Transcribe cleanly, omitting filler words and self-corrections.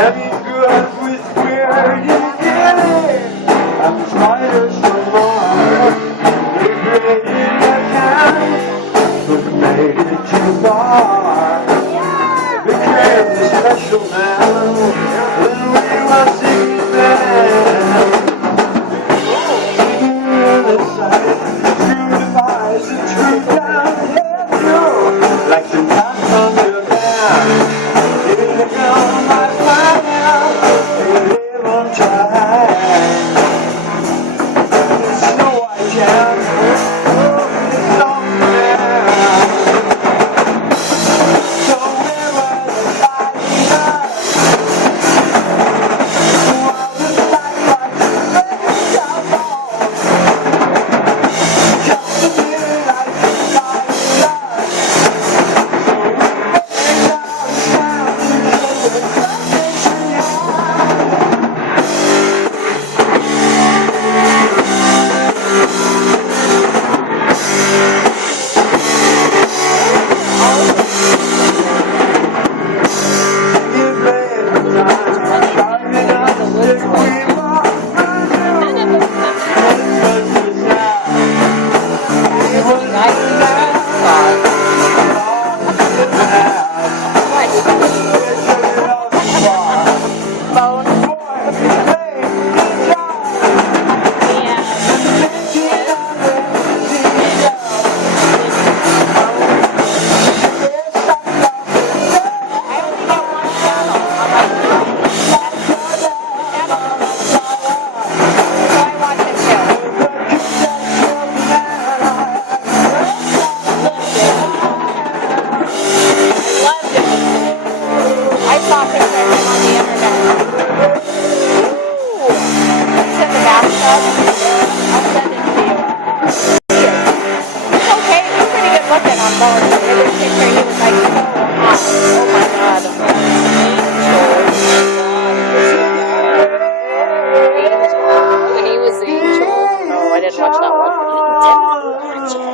And he grew up with weird beginnings. I'm spiders from Mars. We created a camp, but we made it too far. Became the special man when we were singing band. The sight, true device, and true down head, no, like the top on your band. Here you go, my fire, you live on time. It's no white jam, it's all fair. So where was the fire? While the spotlights raised our balls, just a minute like the fire. So we made our sound together, something I didn't watch that one.